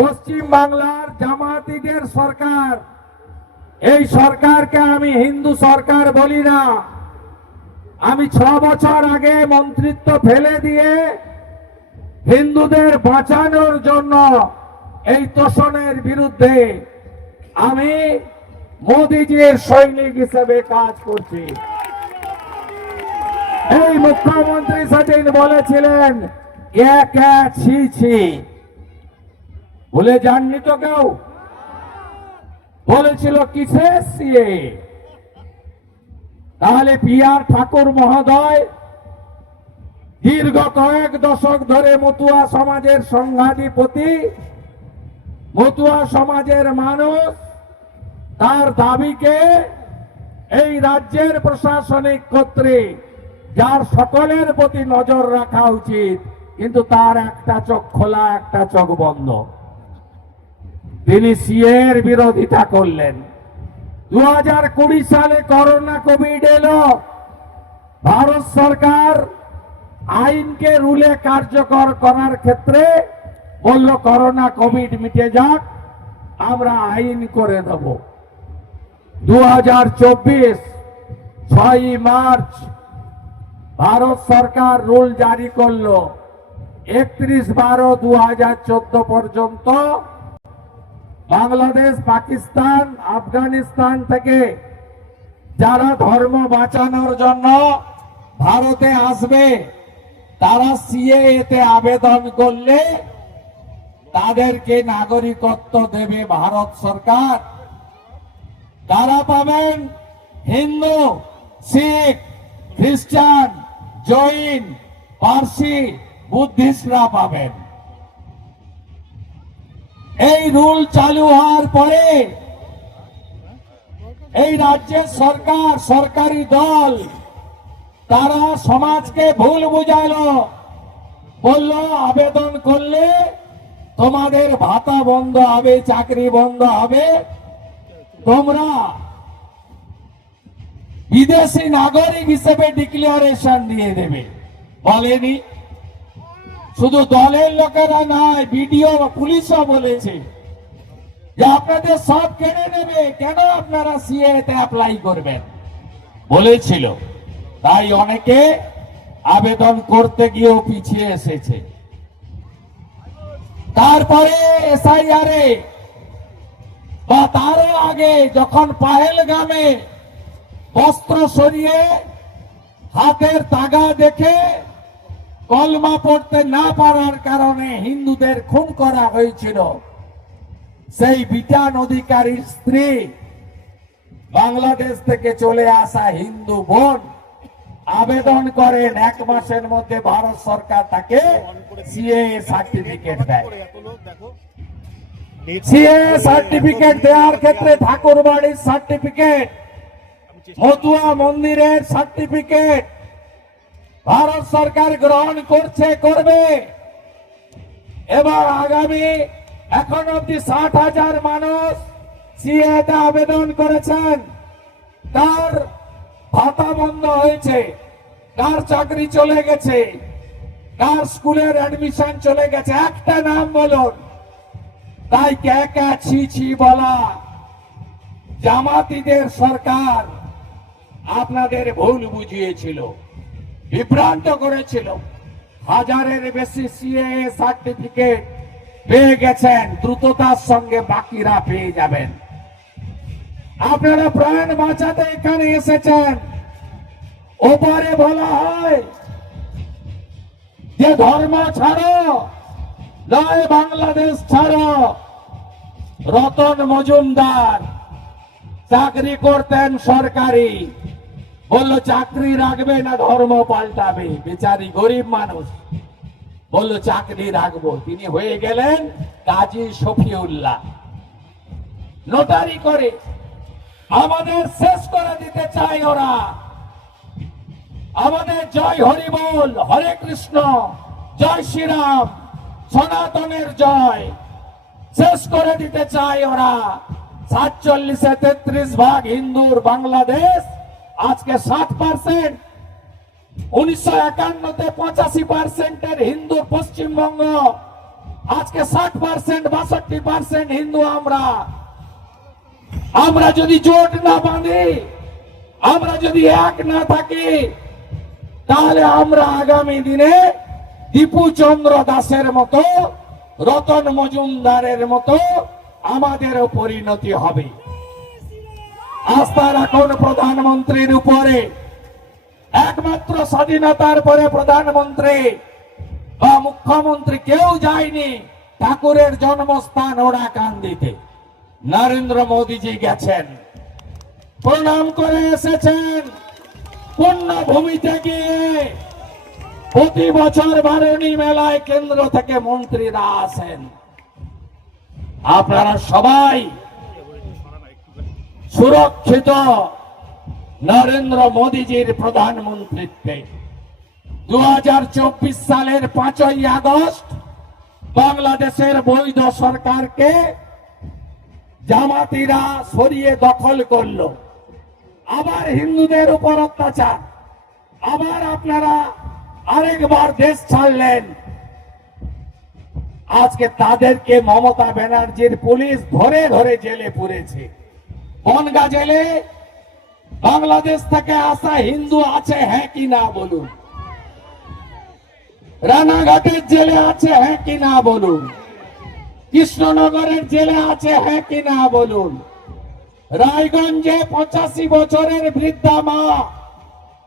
পশ্চিম বাংলার জামাতিদের সরকার, এই সরকারকে আমি হিন্দু সরকার বলি না। আমি 6 বছর আগে মন্ত্রিত্ব ফেলে দিয়ে হিন্দুদের বাঁচানোর জন্য এই তোষণের বিরুদ্ধে আমি মোদিজির সৈনিক হিসেবে কাজ করছি। এই মুখ্যমন্ত্রী সেদিন বলেছিলেন এক ছি ছি, ভুলে যাননি তো কেউ? বলেছিল কিসের সিএ? তাহলে PR ঠাকুর মহোদয় দীর্ঘ কয়েক দশক ধরে মতুয়া সমাজের সংঘাধিপতি, মতুয়া সমাজের মানুষ তার দাবিকে এই রাজ্যের প্রশাসনিক কর্তৃক, যার সকলের প্রতি নজর রাখা উচিত, কিন্তু তার একটা চোখ খোলা একটা চোখ বন্ধ। তিনি সিএর বিরোধিতা করলেন। 2020 সালে করোনা কোভিড এলো, ভারত সরকার আইনকে রুলে কার্যকর করার ক্ষেত্রে বলল করোনা কোভিড মিটে যাক, আমরা আইন করে দেব। 2024 6 মার্চ ভারত সরকার রুল জারি করলো। 31/12/2014 পর্যন্ত বাংলাদেশ, পাকিস্তান, আফগানিস্তান থেকে যারা ধর্ম বাঁচানোর জন্য ভারতে আসবে তারা সিএএতে আবেদন করলে তাদেরকে নাগরিকত্ব দেবে ভারত সরকার। তারা পাবেন হিন্দু, শিখ, খ্রিস্টান, জৈন, পার্সি, বুদ্ধিস্টরা পাবেন। এই রুল চালু হওয়ার পরে এই রাজ্যের সরকার, সরকারি দল তারা সমাজকে ভুল বুঝালো, বলল আবেদন করলে তোমাদের ভাতা বন্ধ হবে, চাকরি বন্ধ হবে, তোমরা বিদেশি নাগরিক হিসেবে ডিক্লারেশন দিয়ে দেবে। বলেনি শুধু দলের লোকেরা নয়, বিডিও পুলিশও বলেছে যে আপনাদের সব কেড়ে নেবে, কেন আপনারা সিএতে অ্যাপ্লাই করবেন বলেছিল। তাই অনেকে আবেদন করতে গিয়েও পিছিয়ে এসেছে। তারপরে এসআইআরে বা তারও আগে যখন পাহেলগামে বস্ত্র সরিয়ে হাতের তাগা দেখে কলমা পড়তে না পারার কারণে হিন্দুদের খুন করা হয়েছিল, সেই বিটান অধিকারীর স্ত্রী, বাংলাদেশ থেকে চলে আসা হিন্দু বোন আবেদন করেন, 1 মাসের মধ্যে ভারত সরকার তাকে সিএএ সার্টিফিকেট দেয়। সিএএ সার্টিফিকেট দেওয়ার ক্ষেত্রে ঠাকুরবাড়ির সার্টিফিকেট, মতুয়া মন্দিরের সার্টিফিকেট ভারত সরকার গ্রহণ করছে, করবে। এবার আগামী এখন অব্দি 60,000 মানুষ সিএতে আবেদন করেছেন, তার ভাতা বন্ধ হয়েছে, কার চাকরি চলে গেছে, কার স্কুলের অ্যাডমিশন চলে গেছে, একটা নাম বলুন। তাই কে ছি ছি বলা জামাতিদের সরকার আপনাদের ভুল বুঝিয়েছিল, বিভ্রান্ত করেছিল। 1000-এর বেশি সিএএ সার্টিফিকেট পেয়ে গেছেন, দ্রুততার সঙ্গে বাকিরা পেয়ে যাবেন। আপনারা প্রাণ বাঁচাতে এখানে এসেছেন। ওপারে বলা হয় যে ধর্ম ছাড়ো, নয় বাংলাদেশ ছাড়ো। রতন মজুমদার চাকরি করতেন সরকারি, বললো চাকরি রাখবে না ধর্ম পাল্টাবে। বেচারি গরিব মানুষ, বললো চাকরি রাখবো। তিনি হয়ে গেলেন কাজী শফিউল্লাহ। নোটারি করে আমাদের শেষ করে দিতে চায় ওরা। আমাদের জয় হরি বল, হরে কৃষ্ণ, জয় শ্রীরাম, সনাতনের জয় শেষ করে দিতে চায় ওরা। 47-এ 33 ভাগ হিন্দুর বাংলাদেশ আজকে 7%। 1951-তে 85%-এর হিন্দু পশ্চিমবঙ্গ আজকে 60% 62% হিন্দু আমরা যদি জোট না বাঁধি, আমরা যদি এক না থাকি, তাহলে আমরা আগামী দিনে দীপু চন্দ্র দাসের মতো, রতন মজুমদারের মতো আমাদেরও পরিণতি হবে। আস্থা রাখুন প্রধানমন্ত্রীর উপরে। একমাত্র স্বাধীনতার পরে প্রধানমন্ত্রী বা মুখ্যমন্ত্রী কেউ যায়নি ঠাকুরের জন্মস্থান ওরাকান্দিতে। নরেন্দ্র মোদীজি গেছেন, প্রণাম করে এসেছেন। পুণ্যভূমিতে গিয়ে প্রতি বছর বারণী মেলায় কেন্দ্র থেকে মন্ত্রীরা আসেন। আপনারা সবাই সুরক্ষিত নরেন্দ্র মোদীজির প্রধানমন্ত্রীত্বে। 2024 সালের 5ই আগস্ট বাংলাদেশের বৈধ সরকারকে জামাতিরা সরিয়ে দখল করলো। আবার হিন্দুদের উপর অত্যাচার, আবার আপনারা আরেকবার দেশ ছাড়লেন। আজকে তাদেরকে মমতা ব্যানার্জির পুলিশ ধরে ধরে জেলে পুরেছে। বনগা জেলে বাংলাদেশ থেকে আসা হিন্দু আছে হ্যাঁ কি না বলুন? রানাঘাটের জেলে আছে হ্যাঁ কি না বলুন? কৃষ্ণনগরের জেলে আছে হ্যাঁ কি না বলুন? রায়গঞ্জে 85 বছরের বৃদ্ধা মা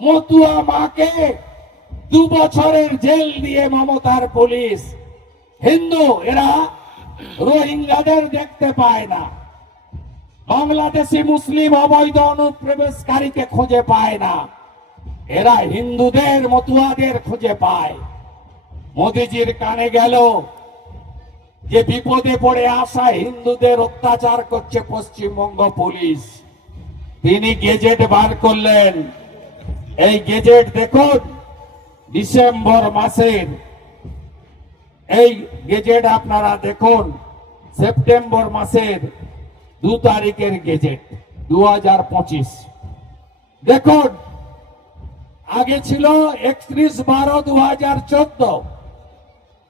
মতুয়া মাকে 2 বছরের জেল দিয়ে মমতার পুলিশ। হিন্দু এরা রোহিঙ্গাদের দেখতে পায় না, বাংলাদেশি মুসলিম অবৈধ অনুপ্রবেশকারীকে খুঁজে পায় না, এরা হিন্দুদের মতুয়াদের খুঁজে পায়। মোদিজির কানে গেল যে বিপদে পড়ে আসা হিন্দুদের অত্যাচার করছে পশ্চিমবঙ্গ পুলিশ। তিনি গেজেট বার করলেন। এই গেজেট দেখুন, ডিসেম্বর মাসের এই গেজেট আপনারা দেখুন, সেপ্টেম্বর মাসের 2 তারিখের গেজেট 2025। দেখুন, আগে ছিল 31/12/2014,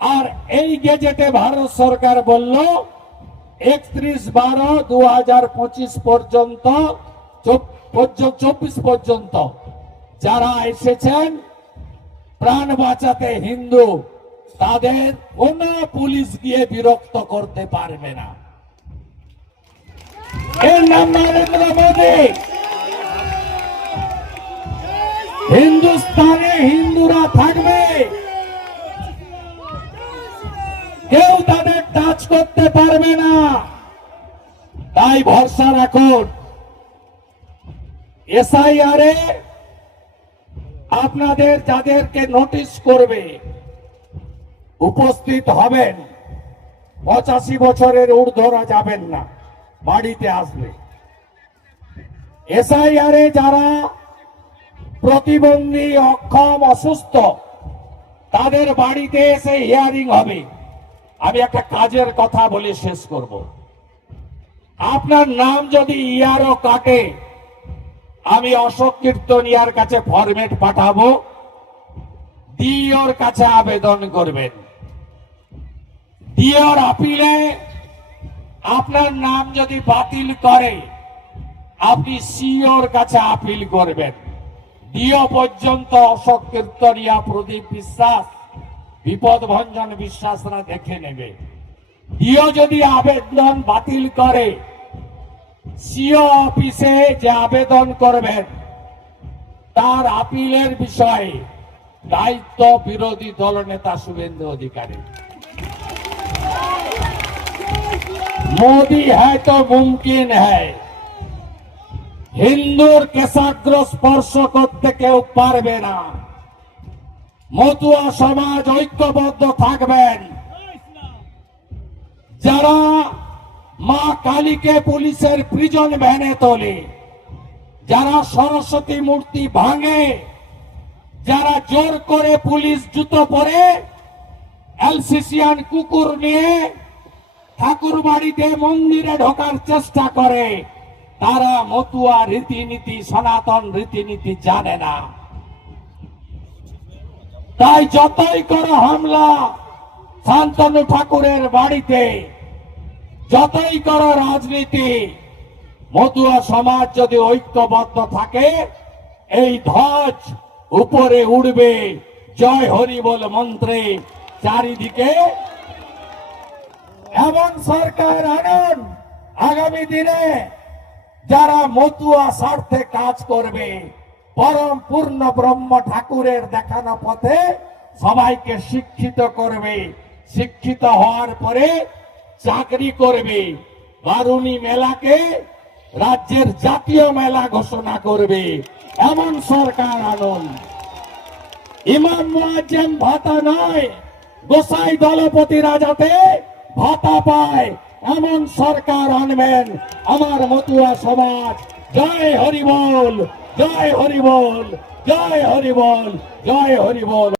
আর এই গেজেটে ভারত সরকার বলল 31/12/2025 পর্যন্ত, 24 পর্যন্ত যারা এসেছেন প্রাণ বাঁচাতে হিন্দু, তাদের কোন পুলিশ গিয়ে বিরক্ত করতে পারবে না। এর নাম নরেন্দ্র মোদী। হিন্দুস্তানে হিন্দুরা থাকবে, কেউ তাদের টাচ করতে পারবে না। তাই ভরসা রাখুন। এসআইআর এ আপনাদের যাদেরকে নোটিশ করবে উপস্থিত হবেন। 85 বছরের ঊর্ধ্বরা যাবেন না, বাড়িতে আসবে। এসআইআর এ যারা প্রতিবন্ধী, অক্ষম, অসুস্থ, তাদের বাড়িতে এসে হিয়ারিং হবে। আমি একটা কাজের কথা বলে শেষ করব। আপনার নাম যদি ইয়ারও কাটে, আমি অশোক কীর্তনিয়ার কাছে ফরম্যাট পাঠাবো, ডিওর কাছে আবেদন করবেন। ডিওর আপিলে আপনার নাম যদি বাতিল করে, আপনি সিওর কাছে আপিল করবেন। ডিও পর্যন্ত অশোক কীর্তনিয়া, প্রদীপ বিশ্বাস, বিপদ ভঞ্জন বিশ্বাসরা দেখে নেবে। ডিও যদি আবেদন বাতিল করে, সিও অফিসে যে আবেদন করবেন তার আপিলের বিষয়ে দায়িত্ব বিরোধী দলনেতা শুভেন্দু অধিকারী। मोदी है तो मुमकिन है। হিন্দুর কেশাগ্র স্পর্শ করতে কেউ পারবে না। মতুয়া সমাজ ঐক্যবদ্ধ থাকবেন। যারা মা কালীকে পুলিশের প্রিজন ভ্যানে তোলে, যারা সরস্বতী মূর্তি ভাঙে, যারা জোর করে পুলিশ জুতো পরে এলসিসিয়ান কুকুর নিয়ে ঠাকুর বাড়িতে মন্দিরে ঢোকার চেষ্টা করে, তারা মতুয়া রীতিনীতি, সনাতন রীতিনীতি জানে না। তাই যতই করো হামলা, শান্তনু ঠাকুরের বাড়িতে যতই করো রাজনীতি, মতুয়া সমাজ যদি ঐক্যবদ্ধ থাকে এই ধ্বজ উপরে উড়বে জয় হরি বল মন্ত্রে চারিদিকে। এমন সরকার আনুন আগামী দিনে যারা মতুয়া স্বার্থে কাজ করবে, পরম পূর্ণ ব্রহ্ম ঠাকুরের দেখানো পথে সবাইকে শিক্ষিত করবে, শিক্ষিত হওয়ার পরে চাকরি করবে, বারুণী মেলাকে রাজ্যের জাতীয় মেলা ঘোষণা করবে, এমন সরকার আনুন। ইমাম মুয়াজ্জেম ভাতা নয়, গোসাই দলপতিরা যাতে ভাতা পায় এমন সরকার আনবেন আমার মতুয়া সমাজ। জয় হরি বল, জয় হরি বল, জয় হরি বল, জয় হরি বল।